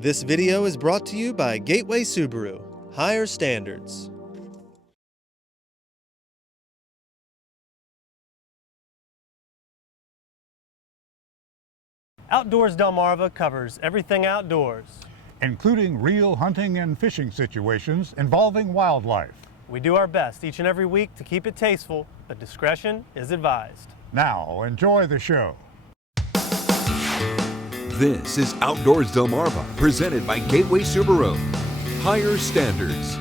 This video is brought to you by Gateway Subaru. Higher standards. Outdoors Delmarva covers everything outdoors, including real hunting and fishing situations involving wildlife. We do our best each and every week to keep it tasteful, but discretion is advised. Now, enjoy the show. This is Outdoors Delmarva, presented by Gateway Subaru. Higher standards.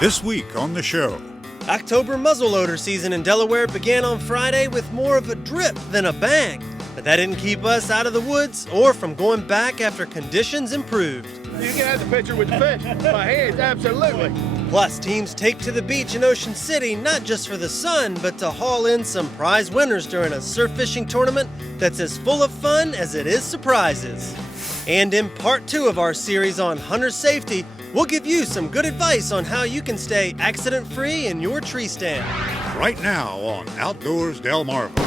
This week on the show. October muzzleloader season in Delaware began on Friday with more of a drip than a bang. But that didn't keep us out of the woods or from going back after conditions improved. You can have the picture with the fish. My hands, absolutely. Plus, teams take to the beach in Ocean City not just for the sun, but to haul in some prize winners during a surf fishing tournament that's as full of fun as it is surprises. And in part 2 of our series on hunter safety, we'll give you some good advice on how you can stay accident-free in your tree stand. Right now on Outdoors Delmarva.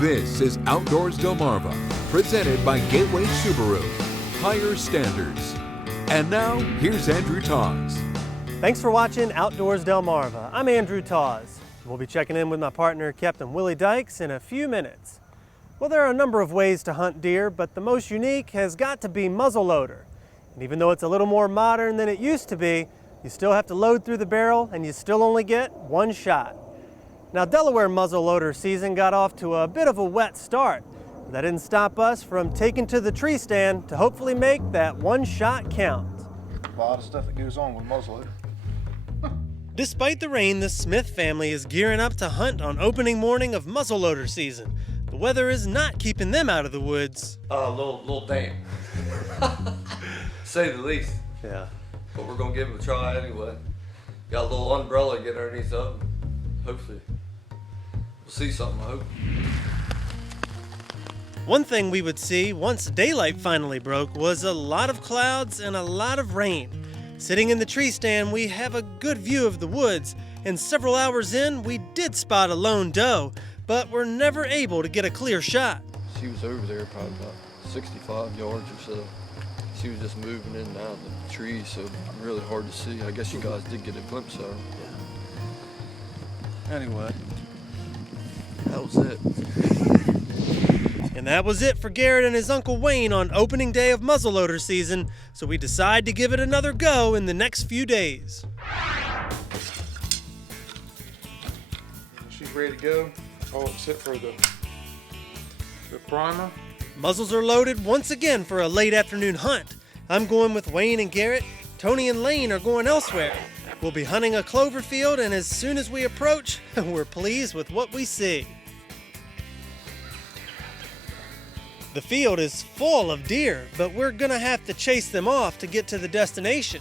This is Outdoors Delmarva, presented by Gateway Subaru. Higher standards. And now, here's Andrew Tawes. Thanks for watching Outdoors Delmarva. I'm Andrew Tawes. We'll be checking in with my partner, Captain Willie Dykes, in a few minutes. Well, there are a number of ways to hunt deer, but the most unique has got to be muzzleloader. And even though it's a little more modern than it used to be, you still have to load through the barrel and you still only get one shot. Now, Delaware muzzleloader season got off to a bit of a wet start. But that didn't stop us from taking to the tree stand to hopefully make that one shot count. A lot of stuff that goes on with muzzleloader. Despite the rain, the Smith family is gearing up to hunt on opening morning of muzzleloader season. The weather is not keeping them out of the woods. A little damp, say the least. Yeah. But we're gonna give it a try anyway. Got a little umbrella to get underneath of them. Hopefully, we'll see something. I hope. One thing we would see once daylight finally broke was a lot of clouds and a lot of rain. Sitting in the tree stand, we have a good view of the woods, and several hours in, we did spot a lone doe, but were never able to get a clear shot. She was over there probably about 65 yards or so. She was just moving in and out of the trees, so really hard to see. I guess you guys did get a glimpse of her. Anyway, that was it. And that was it for Garrett and his Uncle Wayne on opening day of muzzleloader season, so we decide to give it another go in the next few days. She's ready to go, all except for the primer. Muzzles are loaded once again for a late afternoon hunt. I'm going with Wayne and Garrett. Tony and Lane are going elsewhere. We'll be hunting a clover field, and as soon as we approach, we're pleased with what we see. The field is full of deer, but we're gonna have to chase them off to get to the destination.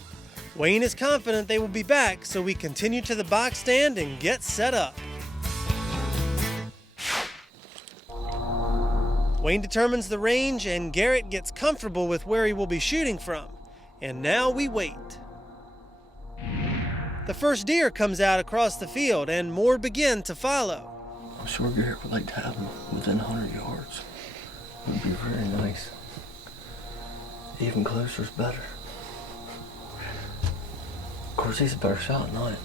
Wayne is confident they will be back, so we continue to the box stand and get set up. Wayne determines the range, and Garrett gets comfortable with where he will be shooting from. And now we wait. The first deer comes out across the field, and more begin to follow. I'm sure Garrett would like to have him within 100 yards. It would be very nice. Even closer is better. Of course, he's a better shot than I am.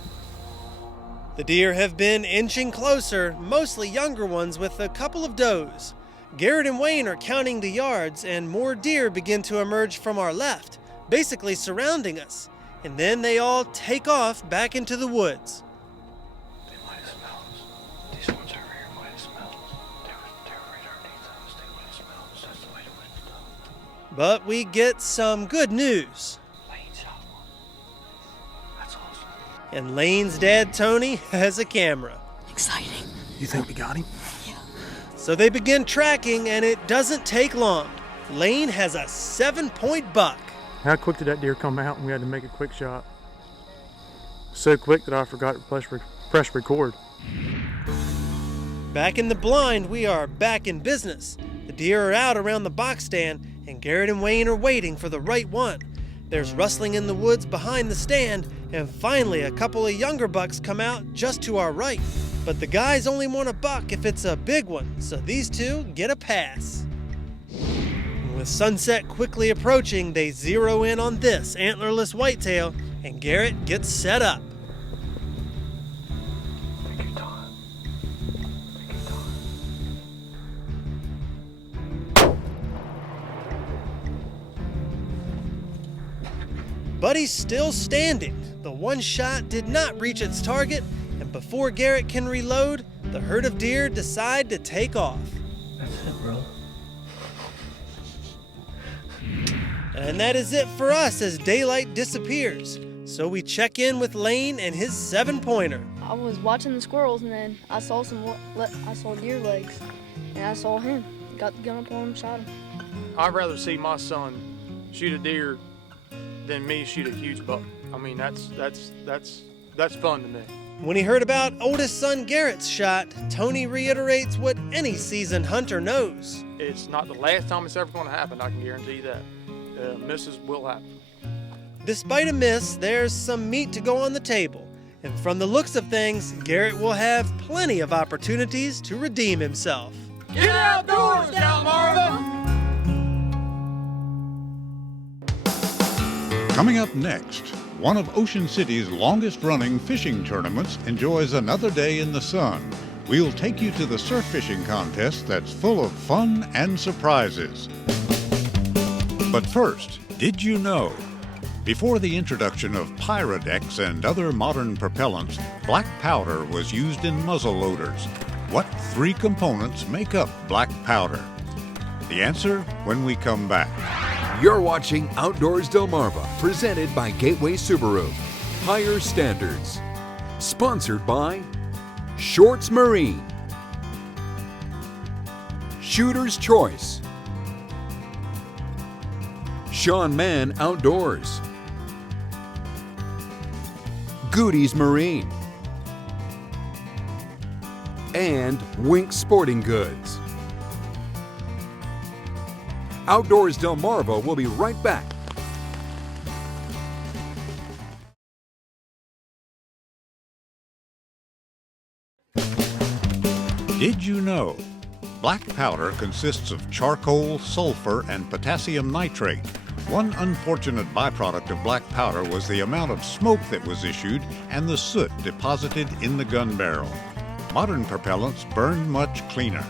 The deer have been inching closer, mostly younger ones with a couple of does. Garrett and Wayne are counting the yards, and more deer begin to emerge from our left, basically surrounding us. And then they all take off back into the woods. They might have smelled us. These ones over here might have smelled us. They were right underneath us. They might have smelled us. That's the way the wind's done. But we get some good news. Lane shot one. That's awesome. And Lane's dad, Tony, has a camera. Exciting. You think we got him? So they begin tracking, and it doesn't take long. Lane has a 7-point buck. How quick did that deer come out and we had to make a quick shot? So quick that I forgot to press record. Back in the blind, we are back in business. The deer are out around the box stand, and Garrett and Wayne are waiting for the right one. There's rustling in the woods behind the stand, and finally a couple of younger bucks come out just to our right. But the guys only want a buck if it's a big one, so these two get a pass. With sunset quickly approaching, they zero in on this antlerless whitetail, and Garrett gets set up. Take your time. Take your time. But he's still standing. The one shot did not reach its target, and before Garrett can reload, the herd of deer decide to take off. That's it, bro. And that is it for us as daylight disappears. So we check in with Lane and his 7-pointer. I was watching the squirrels and then I saw deer legs and I saw him. Got the gun up on him, shot him. I'd rather see my son shoot a deer than me shoot a huge buck. I mean, that's fun to me. When he heard about oldest son Garrett's shot, Tony reiterates what any seasoned hunter knows. It's not the last time it's ever going to happen, I can guarantee you that. Misses will happen. Despite a miss, there's some meat to go on the table. And from the looks of things, Garrett will have plenty of opportunities to redeem himself. Get outdoors, Delmarva! Coming up next, one of Ocean City's longest-running fishing tournaments enjoys another day in the sun. We'll take you to the surf fishing contest that's full of fun and surprises. But first, did you know? Before the introduction of Pyrodex and other modern propellants, black powder was used in muzzleloaders. What 3 components make up black powder? The answer when we come back. You're watching Outdoors Delmarva, presented by Gateway Subaru. Higher standards. Sponsored by Shorts Marine, Shooter's Choice, Sean Mann Outdoors, Goody's Marine, and Wink Sporting Goods. Outdoors Delmarva will be right back. Did you know? Black powder consists of charcoal, sulfur, and potassium nitrate. One unfortunate byproduct of black powder was the amount of smoke that was issued and the soot deposited in the gun barrel. Modern propellants burn much cleaner.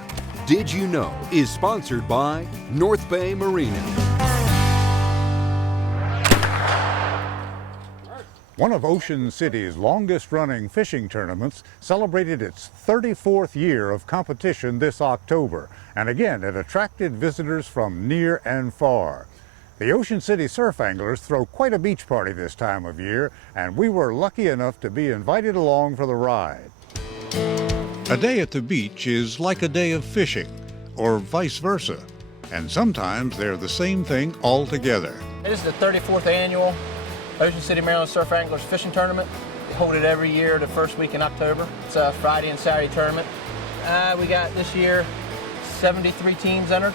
Did You Know is sponsored by North Bay Marina. One of Ocean City's longest-running fishing tournaments celebrated its 34th year of competition this October, and again it attracted visitors from near and far. The Ocean City surf anglers throw quite a beach party this time of year, and we were lucky enough to be invited along for the ride. A day at the beach is like a day of fishing, or vice versa, and sometimes they're the same thing altogether. This is the 34th annual Ocean City, Maryland Surf Anglers Fishing Tournament. We hold it every year the first week in October. It's a Friday and Saturday tournament. We got this year 73 teams entered,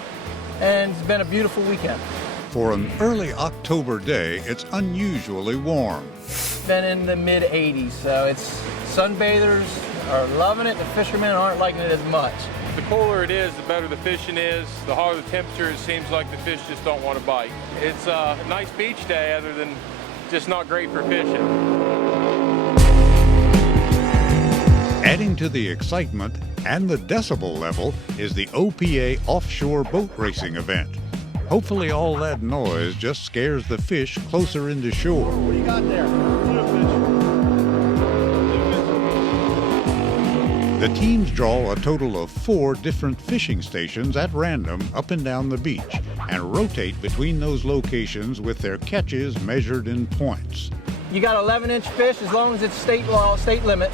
and it's been a beautiful weekend. For an early October day, it's unusually warm. It's been in the mid-80s, so it's sunbathers are loving it. The fishermen aren't liking it as much. The cooler it is, the better the fishing is. The hotter the temperature, it seems like the fish just don't want to bite. It's a nice beach day, other than just not great for fishing. Adding to the excitement and the decibel level is the OPA offshore boat racing event. Hopefully all that noise just scares the fish closer into shore. What do you got there? The teams draw a total of 4 different fishing stations at random up and down the beach and rotate between those locations with their catches measured in points. You got 11-inch fish as long as it's state law, state limit.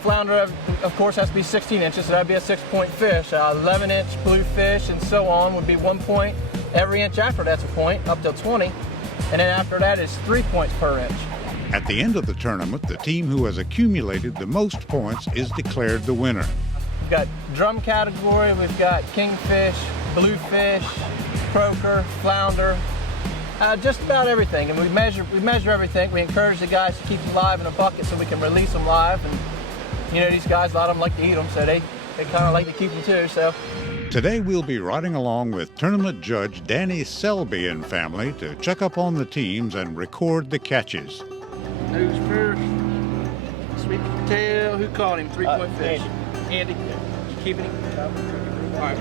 Flounder, of course, has to be 16 inches, so that'd be a 6-point fish. 11-inch bluefish and so on would be 1 point. Every inch after that's a point, up to 20. And then after that is 3 points per inch. At the end of the tournament, the team who has accumulated the most points is declared the winner. We've got drum category, we've got kingfish, bluefish, croaker, flounder, just about everything. And we measure everything. We encourage the guys to keep them live in a bucket so we can release them live. And you know, these guys, a lot of them like to eat them, so they kind of like to keep them too. So Today we'll be riding along with tournament judge Danny Selby and family to check up on the teams and record the catches. Nose first, sweep the tail. Who caught him? 3-point fish. Andy, keeping him. All right.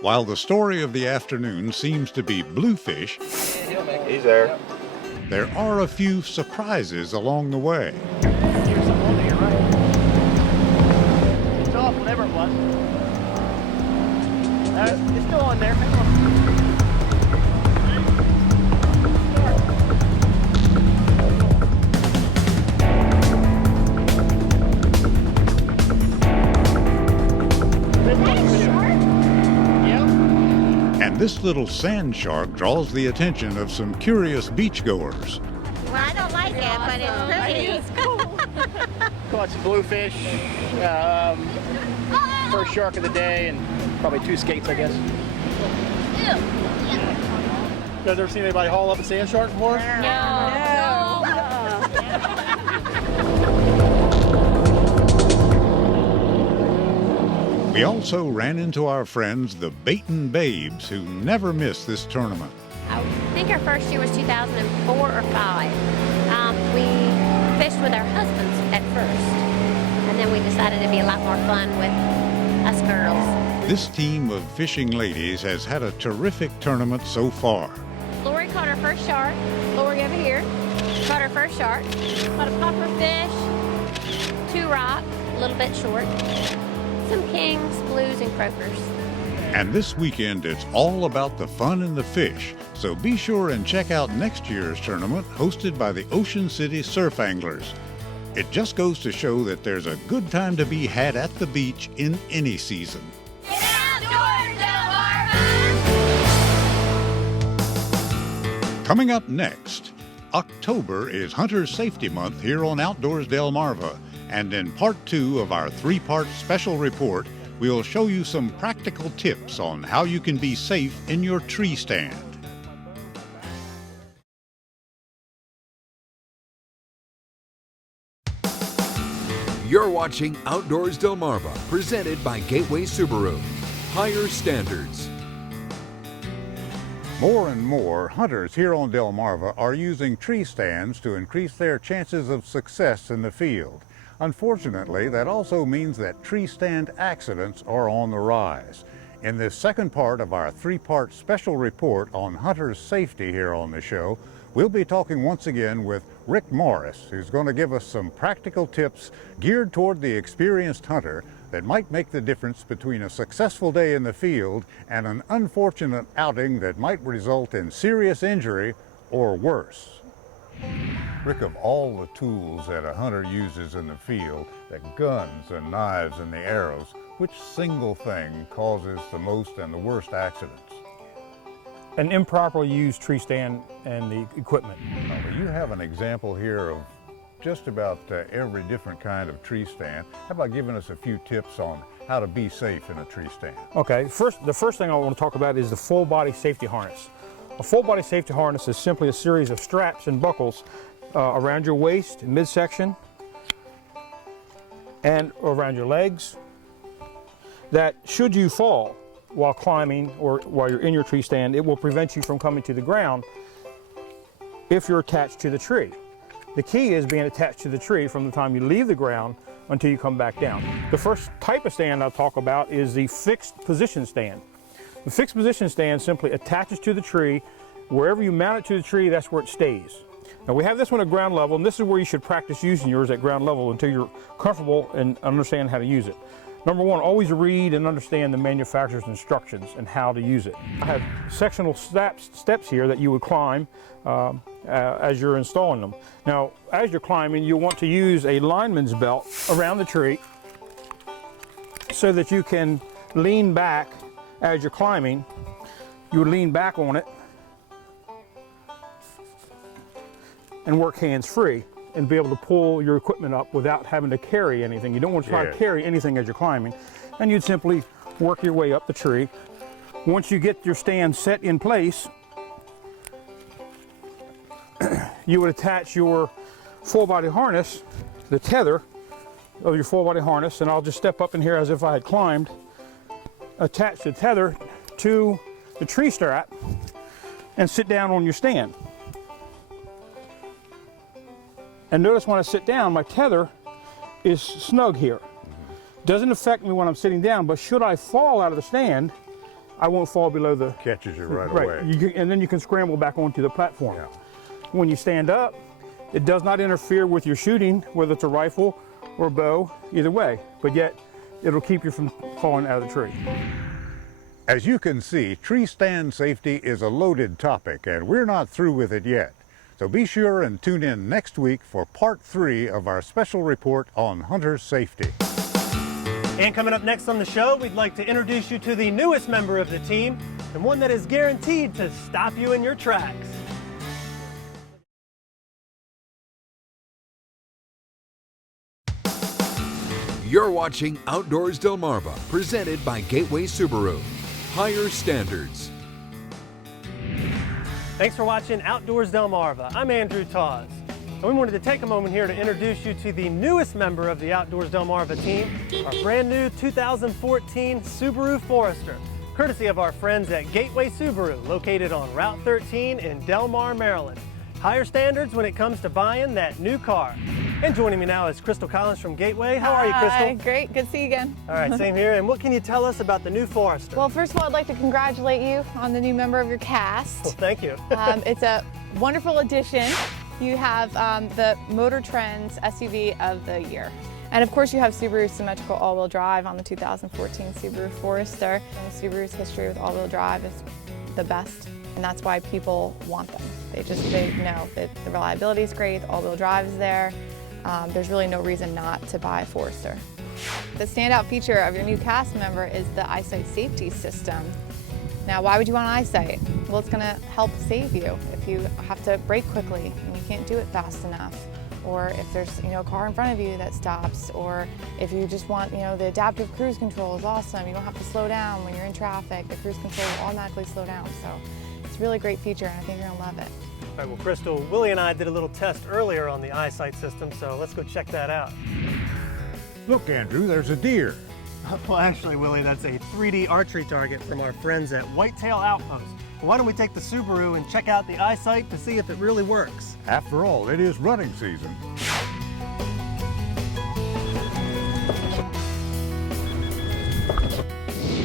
While the story of the afternoon seems to be bluefish, He's there. there are a few surprises along the way. Here's some on there, right? It's off, whatever it was. It's still on there. Hang on. And this little sand shark draws the attention of some curious beachgoers. Well, I don't like it, but it's pretty. Caught some bluefish, first shark of the day, and probably 2 skates, I guess. You guys ever seen anybody haul up a sand shark before? No. We also ran into our friends, the Baitin' Babes, who never miss this tournament. I think our first year was 2004 or 5. We fished with our husbands at first, and then we decided it'd be a lot more fun with us girls. This team of fishing ladies has had a terrific tournament so far. Lori caught her first shark. Lori over here caught her first shark. Caught a popper fish, 2 rock, a little bit short, some kings, blues, and croakers. And this weekend, it's all about the fun and the fish. So be sure and check out next year's tournament hosted by the Ocean City Surf Anglers. It just goes to show that there's a good time to be had at the beach in any season. Get outdoors, Delmarva! Coming up next, October is Hunter's Safety Month here on Outdoors Delmarva. And in part 2 of our 3-part special report, we'll show you some practical tips on how you can be safe in your tree stand. You're watching Outdoors Delmarva, presented by Gateway Subaru. Higher standards. More and more hunters here on Delmarva are using tree stands to increase their chances of success in the field. Unfortunately, that also means that tree stand accidents are on the rise. In this second part of our 3-part special report on hunters' safety here on the show, we'll be talking once again with Rick Morris, who's going to give us some practical tips geared toward the experienced hunter that might make the difference between a successful day in the field and an unfortunate outing that might result in serious injury or worse. Rick, of all the tools that a hunter uses in the field, the guns and knives and the arrows, which single thing causes the most and the worst accidents? An improperly used tree stand and the equipment. Now, you have an example here of just about every different kind of tree stand. How about giving us a few tips on how to be safe in a tree stand? Okay, the first thing I want to talk about is the full body safety harness. A full body safety harness is simply a series of straps and buckles around your waist, midsection, and around your legs, that should you fall while climbing or while you're in your tree stand, it will prevent you from coming to the ground if you're attached to the tree. The key is being attached to the tree from the time you leave the ground until you come back down. The first type of stand I'll talk about is the fixed position stand. The fixed position stand simply attaches to the tree. Wherever you mount it to the tree, that's where it stays. Now we have this one at ground level, and this is where you should practice using yours at ground level until you're comfortable and understand how to use it. Number one, always read and understand the manufacturer's instructions and how to use it. I have sectional steps here that you would climb as you're installing them. Now, as you're climbing, you want to use a lineman's belt around the tree so that you can lean back as you're climbing. You would lean back on it and work hands-free and be able to pull your equipment up without having to carry anything. You don't want to try to carry anything as you're climbing. And you'd simply work your way up the tree Once you get your stand set in place, you would attach your full body harness, the tether of your full body harness, and I'll just step up in here as if I had climbed, attach the tether to the tree strap and sit down on your stand. And notice when I sit down, my tether is snug here. Doesn't affect me when I'm sitting down, but should I fall out of the stand, I won't fall below the... Catches you right away. And then you can scramble back onto the platform. Yeah. When you stand up, it does not interfere with your shooting, whether it's a rifle or bow, either way, but yet it'll keep you from falling out of the tree. As you can see, tree stand safety is a loaded topic, and we're not through with it yet. So be sure and tune in next week for part 3 of our special report on hunter safety. And coming up next on the show, we'd like to introduce you to the newest member of the team, and one that is guaranteed to stop you in your tracks. You're watching Outdoors Delmarva, presented by Gateway Subaru. Higher standards. Thanks for watching Outdoors Delmarva. I'm Andrew Tawes. And we wanted to take a moment here to introduce you to the newest member of the Outdoors Delmarva team, our brand new 2014 Subaru Forester, courtesy of our friends at Gateway Subaru, located on Route 13 in Delmar, Maryland. Higher standards when it comes to buying that new car. And joining me now is Crystal Collins from Gateway. How are you, Crystal? Hi, great. Good to see you again. All right, same here. And what can you tell us about the new Forester? Well, first of all, I'd like to congratulate you on the new member of your cast. Well, thank you. It's a wonderful addition. You have the Motor Trends SUV of the year. And of course, you have Subaru's symmetrical all-wheel drive on the 2014 Subaru Forester. And Subaru's history with all-wheel drive is the best, and that's why people want them. They know that the reliability is great, the all-wheel drive is there. There's really no reason not to buy a Forester. The standout feature of your new cast member is the eyesight safety system. Now, why would you want eyesight? Well, it's going to help save you if you have to brake quickly and you can't do it fast enough, or if there's a car in front of you that stops, or if you just want the adaptive cruise control is awesome. You don't have to slow down when you're in traffic. The cruise control will automatically slow down. So it's a really great feature, and I think you're going to love it. All right, well, Crystal, Willie and I did a little test earlier on the eyesight system, so let's go check that out. Look, Andrew, there's a deer. Well, actually, Willie, that's a 3D archery target from our friends at Whitetail Outpost. Well, why don't we take the Subaru and check out the eyesight to see if it really works? After all, it is running season.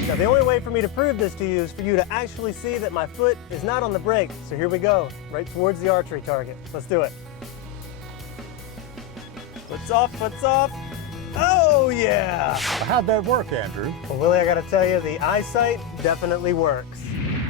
Now, the only way for me to prove this to you is for you to actually see that my foot is not on the brake. So here we go, right towards the archery target. Let's do it. Foot's off, foot's off. Oh, yeah! How'd that work, Andrew? Well, Willie, I gotta tell you, the eyesight definitely works.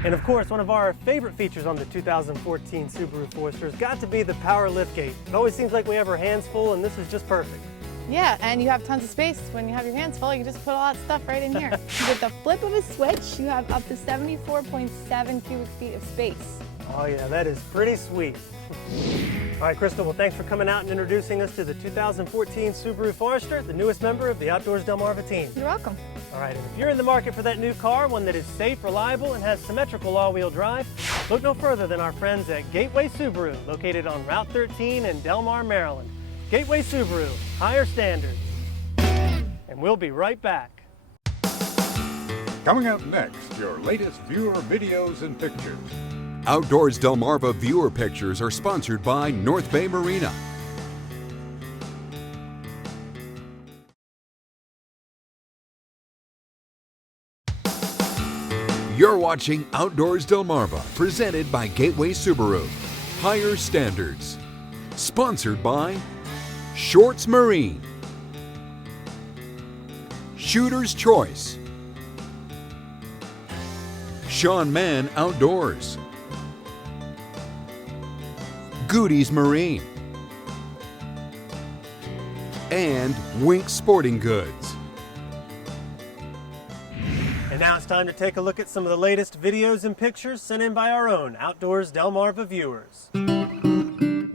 And of course, one of our favorite features on the 2014 Subaru Forester has got to be the power liftgate. It always seems like we have our hands full, and this is just perfect. Yeah, and you have tons of space. When you have your hands full, you can just put all that stuff right in here. With the flip of a switch, you have up to 74.7 cubic feet of space. Oh yeah, that is pretty sweet. All right, Crystal, well, thanks for coming out and introducing us to the 2014 Subaru Forester, the newest member of the Outdoors Delmarva team. You're welcome. All right, and if you're in the market for that new car, one that is safe, reliable, and has symmetrical all-wheel drive, look no further than our friends at Gateway Subaru, located on Route 13 in Delmar, Maryland. Gateway Subaru, higher standards. And we'll be right back. Coming up next, your latest viewer videos and pictures. Outdoors Delmarva viewer pictures are sponsored by North Bay Marina. You're watching Outdoors Delmarva, presented by Gateway Subaru. Higher standards. Sponsored by Shorts Marine, Shooter's Choice, Sean Mann Outdoors, Goody's Marine, and Wink Sporting Goods. And now it's time to take a look at some of the latest videos and pictures sent in by our own Outdoors Delmarva viewers.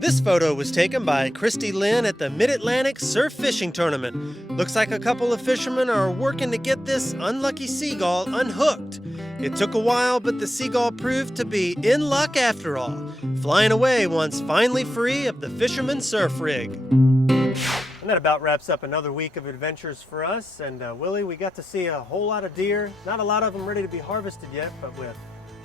This photo was taken by Christy Lynn at the Mid-Atlantic Surf Fishing Tournament. Looks like a couple of fishermen are working to get this unlucky seagull unhooked. It took a while, but the seagull proved to be in luck after all, flying away once finally free of the fisherman's surf rig. And that about wraps up another week of adventures for us. And Willie, we got to see a whole lot of deer. Not a lot of them ready to be harvested yet, but with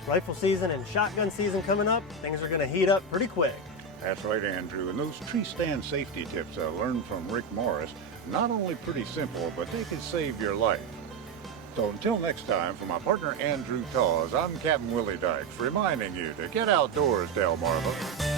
rifle season and shotgun season coming up, things are going to heat up pretty quick. That's right, Andrew. And those tree stand safety tips I learned from Rick Morris, not only pretty simple, but they can save your life. So until next time, for my partner Andrew Taws, I'm Captain Willie Dykes, reminding you to get outdoors, Delmarva.